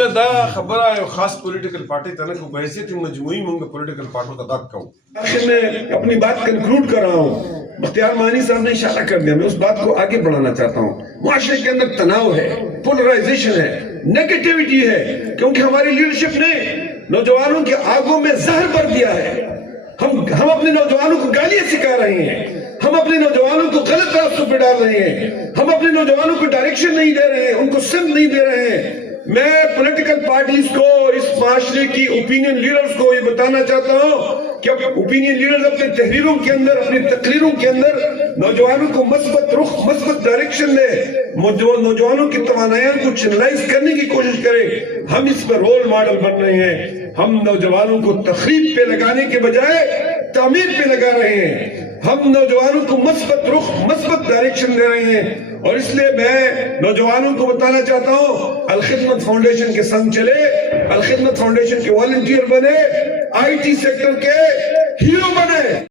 منگا دا خبر آئے خاص پولیٹیکل پارٹی تنک کو حیثیت مجموعی منگا پولیٹیکل پارٹوں کا داک کہوں. آخر میں اپنی بات کنکلوڈ کر رہا ہوں. بختیار مانی صاحب نے اشارہ کر دیا, میں اس بات کو آگے بڑھانا چاہتا ہوں. معاشرے کے اندر تناؤ ہے, پولرائزیشن ہے, نیگیٹیوٹی ہے, کیونکہ ہماری لیڈرشپ نے نوجوانوں کے آگوں میں زہر بھر دیا ہے. ہم اپنے نوجوانوں کو گالیاں سکھا رہے ہیں, ہم اپنے نوجوانوں کو غلط راستوں پہ ڈال رہے ہیں, ہم اپنے نوجوانوں کو ڈائریکشن نہیں دے رہے ہیں, ان کو سمت نہیں دے رہے ہیں. میں پولیٹیکل پارٹیز کو, اس معاشرے کی اوپینین لیڈرز کو یہ بتانا چاہتا ہوں کہ اوپینین لیڈرز اپنے تحریروں کے اندر, اپنی تقریروں کے اندر نوجوانوں کو مثبت رخ, مثبت ڈائریکشن دے, نوجوانوں کی توانائیوں کو چینلائز کرنے کی کوشش کرے. ہم اس پر رول ماڈل بن رہے ہیں. ہم نوجوانوں کو تخریب پہ لگانے کے بجائے تعمیر پہ لگا رہے ہیں. ہم نوجوانوں کو مثبت رخ, مثبت ڈائریکشن دے رہے ہیں. اور اس لیے میں نوجوانوں کو بتانا چاہتا ہوں, الخدمت فاؤنڈیشن کے سنگ چلے, الخدمت فاؤنڈیشن کے والنٹیئر بنے, آئی ٹی سیکٹر کے ہیرو بنے.